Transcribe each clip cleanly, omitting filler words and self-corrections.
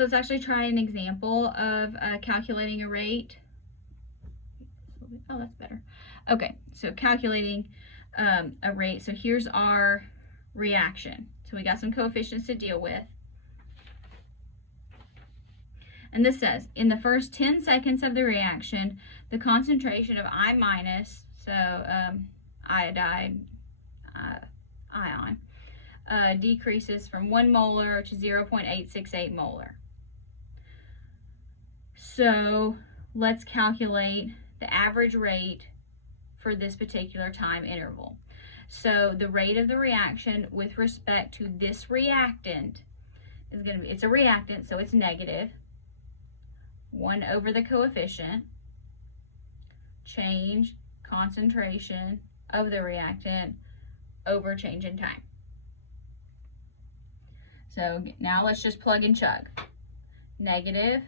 So let's actually try an example of calculating a rate. Oh, that's better. Okay, so calculating a rate. So here's our reaction. So we got some coefficients to deal with. And this says, in the first 10 seconds of the reaction, the concentration of I minus, so iodide, ion, decreases from 1 molar to 0.868 molar. So let's calculate the average rate for this particular time interval. So the rate of the reaction with respect to this reactant is going to be, it's a reactant, so it's negative, 1 over the coefficient, change concentration of the reactant over change in time. So now let's just plug and chug. Negative,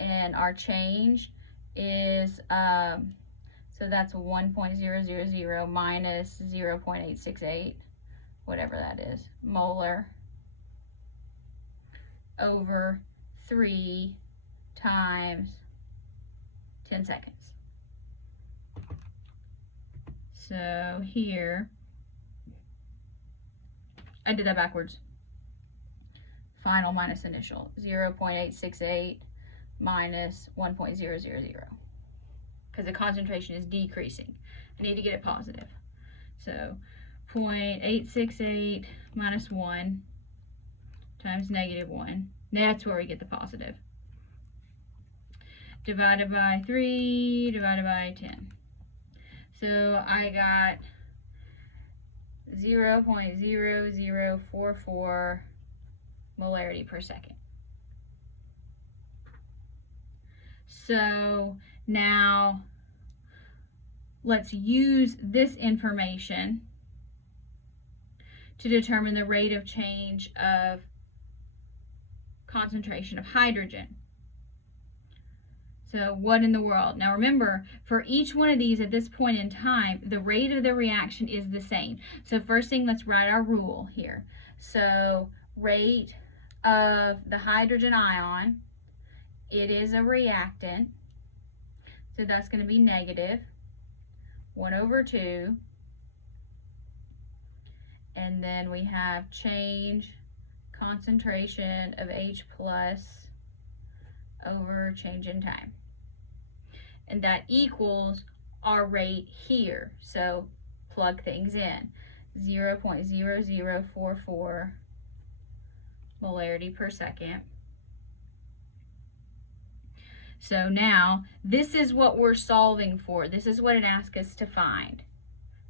and our change is, so that's 1.000 minus 0.868, whatever that is, molar, over 3 times 10 seconds. So here, I did that backwards. Final minus initial, 0.868 minus 1.000, because the concentration is decreasing. I need to get it positive. So 0.868 minus 1 times negative 1. That's where we get the positive. Divided by 3, divided by 10. So I got 0.0044 molarity per second. So now let's use this information to determine the rate of change of concentration of hydrogen. So what in the world? Now remember, for each one of these at this point in time, the rate of the reaction is the same. So first thing, let's write our rule here. So rate of the hydrogen ion, it is a reactant, so that's going to be negative 1 over 2. And then we have change concentration of H plus over change in time. And that equals our rate here. So plug things in. 0.0044 molarity per second. So now this is what we're solving for. This is what it asks us to find.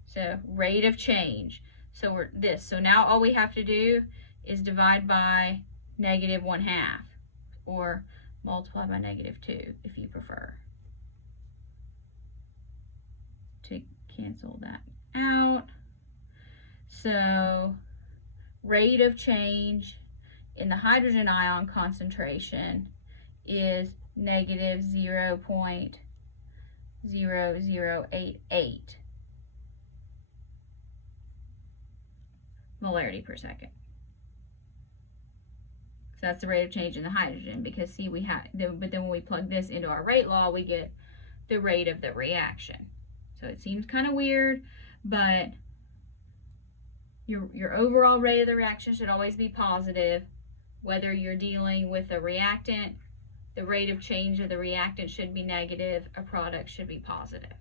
So rate of change. So we're this. So now all we have to do is divide by -1/2, or multiply by -2 if you prefer, to cancel that out. So rate of change in the hydrogen ion concentration is -0.0088 molarity per second. So that's the rate of change in the hydrogen, because see, we have, but then when we plug this into our rate law, we get the rate of the reaction. So it seems kind of weird, but your overall rate of the reaction should always be positive. Whether you're dealing with a reactant, the rate of change of the reactant should be negative, a product should be positive.